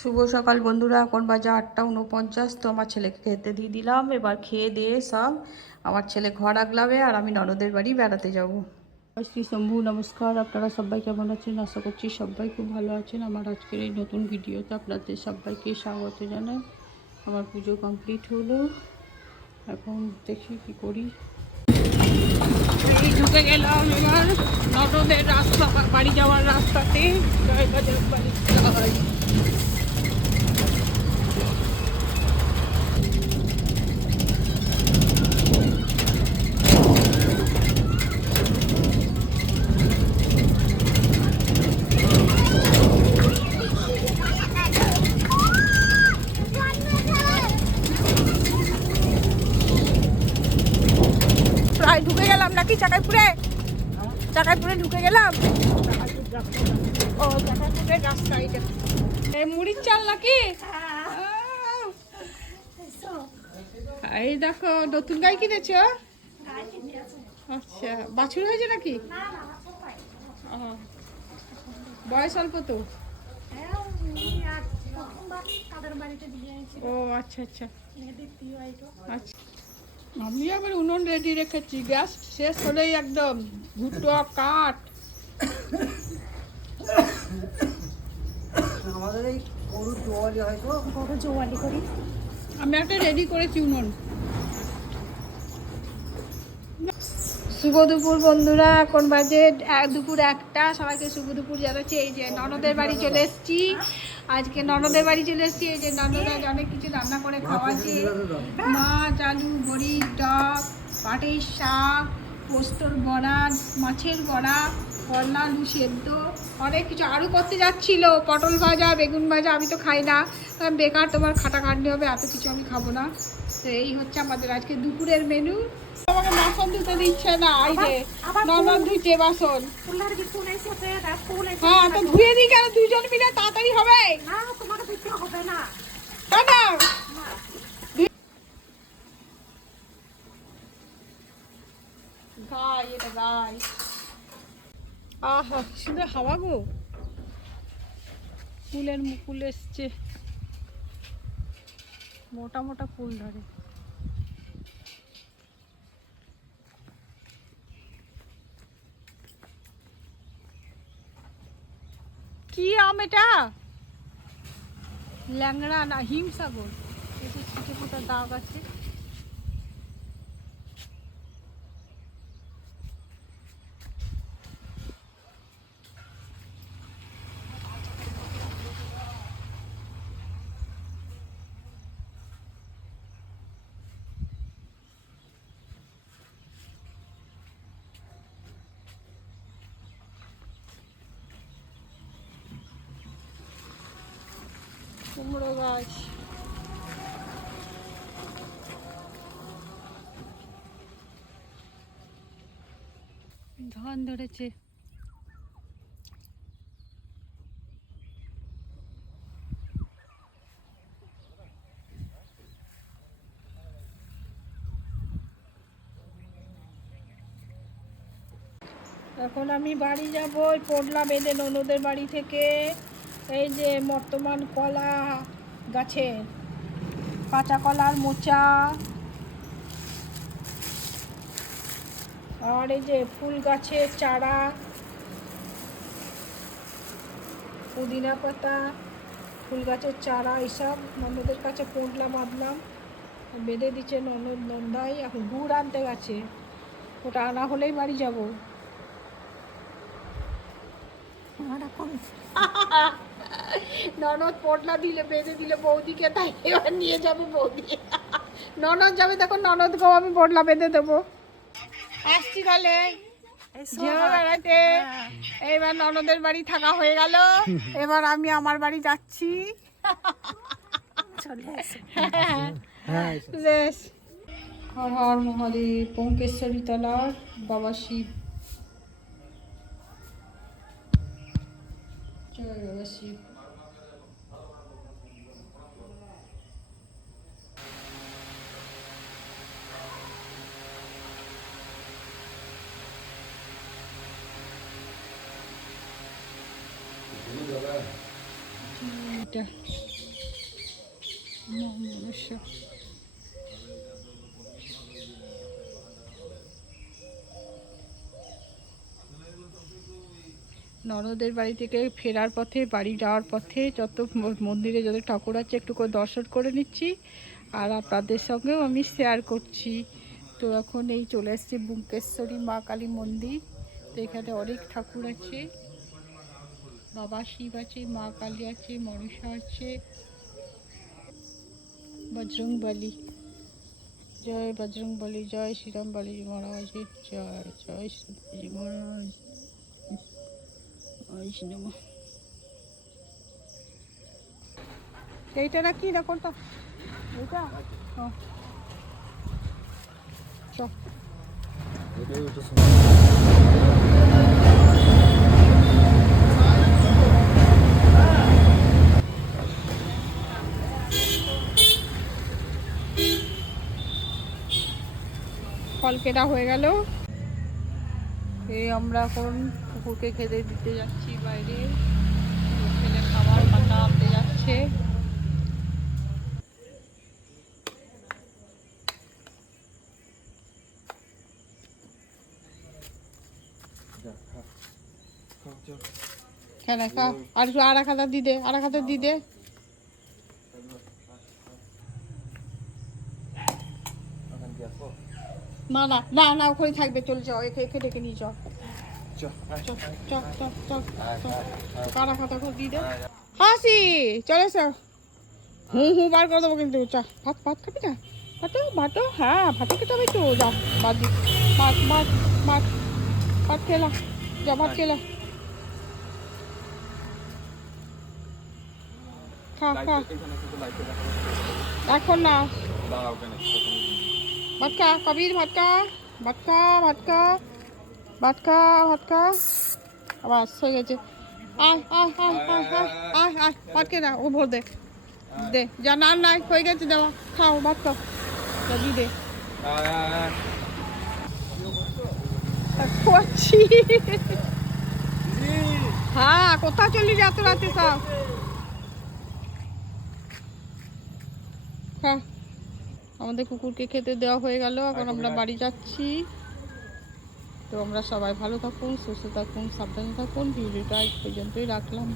শুভ সকাল বন্ধুরা, এখন বাজে 8:49। তো আমার ছেলেকে খেতে দিয়ে দিলাম। এবার খেয়ে দিয়ে সব আমার ছেলে ঘর আগলাবে আর আমি ননদের বাড়ি বেড়াতে যাব। শ্রী শম্ভু নমস্কার। আপনারা সবাই কেমন আছেন? আশা করছি সবাই খুব ভালো আছেন। আমার আজকের এই নতুন ভিডিওতে আপনাদের সবাইকে স্বাগত জানাই। আমার পুজো কমপ্লিট হলো, এখন দেখি কি করি। এই ঢুকে গেলাম এবার ননদের রাস্তা, বাড়ি যাওয়ার রাস্তাতে। বাড়ি যাই। প্রায় ঢুকে গেলাম নাকি চাকাইপুরে? চাকাইপুরে ঢুকে গেলাম। ও চাকাইপুরের রাস্তা এটা। এই মুড়ির চাল নাকি? এই দেখো নতুন গাই কিনেছ? আচ্ছা, বাছুর হয়েছে নাকি? বয়স অল্প তো। ও আচ্ছা আচ্ছা আচ্ছা। আমি আবার উনুন রেডি রেখেছি, গ্যাস শেষ হলেই একদম দুটো কাঠ। আমাদের এই গরু জোয়ালি হয়তো গরু জোয়ালি করি। আমি একটা রেডি করেছি উনুন। শুভ দুপুর বন্ধুরা, এখন বাজে দুপুর 1টা। সবাইকে শুভ দুপুর জানাচ্ছি। এই যে ননদের বাড়ি চলে এসেছি। আজকে ননদের বাড়ি চলে এসেছি। এই যে ননদ আজ অনেক কিছু রান্না করে খাওয়াচ্ছে। মাছ, আলু, বড়ির ডাক, পাটের শাক, পোস্তর বড়া, মাছের বড়া, করলা আলু সেদ্ধ, অনেক কিছু আরও করতে যাচ্ছিল। পটল ভাজা, বেগুন ভাজা। আমি তো খাই না, বেকার তোমার খাটাখাটনি হবে, এত কিছু আমি খাবো না। তো এই হচ্ছে আমাদের আজকে দুপুরের মেনু। আমাকে বাসন ধুতে দিচ্ছে না। এই যে ননদ ধুচ্ছে বাসন। হ্যাঁ, তো ধুয়ে দিই কেন? দুজন মিলে তাড়াতাড়ি হবে না। তোমাকে ধুতে হবে না। গাই, এটা গাই। আহা সুন্দর হাওয়া গো। ফুলের মুকুল এসছে, মোটা মোটা ফুল ধরে। কি আম এটা? ল্যাংড়া না হিমসাগর? এতে ছোটো ছোটো দাগ আছে। কুমড়ো গাছ। ধান ধরেছে। এখন আমি বাড়ি যাব, ওই পোটলা বেঁধে ননদের বাড়ি থেকে। এই যে বর্তমান কলা গাছে, কাঁচা কলার মোচা, আর এই যে ফুল গাছের চারা, পুদিনা পাতা, ফুল গাছের চারা, এইসব ননদের কাছে পোটলা বাঁধলাম, বেঁধে দিচ্ছে ননদ নন্দাই। এখন গুড় আনতে গেছে, ওটা আনা হলেই বাড়ি যাব। ননদ পোটলা দিলে, বেঁধে দিলে বৌদিকে, তাই এবার নিয়ে যাবে বৌদি। ননদ যাবে, দেখো ননদকেও আমি পোটলা বেঁধে দেবো। আসছি তাহলে বেড়াতে। এবার ননদের বাড়ি থাকা হয়ে গেল, এবার আমি আমার বাড়ি যাচ্ছি। বেশ। হর হর মহাদেব। পঙ্কেশ্বরী তলার বাবা শিব। জয় বাবা শিব। এটা মনুষ্য ননদের বাড়ি থেকে ফেরার পথে, বাড়ি যাওয়ার পথে যত মন্দিরে যত ঠাকুর আছে একটু করে দর্শন করে নিচ্ছি, আর আপনাদের সঙ্গেও আমি শেয়ার করছি। তো এখন এই চলে এসেছি বুঙ্কেশ্বরী মা কালী মন্দির। তো এখানে অনেক ঠাকুর আছে, বাবা শিব আছে, মা কালী আছে, মনসা আছে, বজরংবলী। জয় বজরংবলী, জয় শ্রীরাম বলি মহারাজ, জয় জয় শ্রী মহারাজ। এইটা না কি না কোনটা এইটা চল ফল কেনা হয়ে গেল। এই আমরা এখন কুকুরকে খেতে দিতে যাচ্ছি বাইরে, ছেলে খাবার পাতা আনতে যাচ্ছে। খেলা খা, আর একটু আর খাতা দিদে, আর খাতা দিদে। না না না না, ওখানে থাকবে, চলে যাও, একে ডেকে নিয়ে যাও। কারা খাতা দিয়ে দে। হাসি চলে এসো, হুঁ বার করে দেবো কিন্তু। চা ভাত ভাত খাবি না? ভাতো ভাতো, হ্যাঁ ভাতো খেতে হবে তো। যা ভাত দি, ভাত ভাত ভাত ভাত খেলা, যা ভাত খেলা, খা খা। এখন না, ভাত খা কবির, ভাত খা ভাত খা ভাত খা ভাত খা ভাত খা। আবার হয়ে গেছে, আয় আয় আয় আয় আয় আয় আয়, ভাত খেয়ে না, ও ভোর দে দে, যা না নাই হয়ে গেছে দেওয়া, খাও ভাত খাও, দি দে খাচ্ছি। হ্যাঁ কোথায় চলি যা তো রাতে সব। হ্যাঁ আমাদের কুকুরকে খেতে দেওয়া হয়ে গেল, এখন আমরা বাড়ি যাচ্ছি। তো আমরা সবাই ভালো থাকুন, সুস্থ থাকুন, সাবধানে থাকুন। ভিডিওটা আজ পর্যন্তই রাখলাম।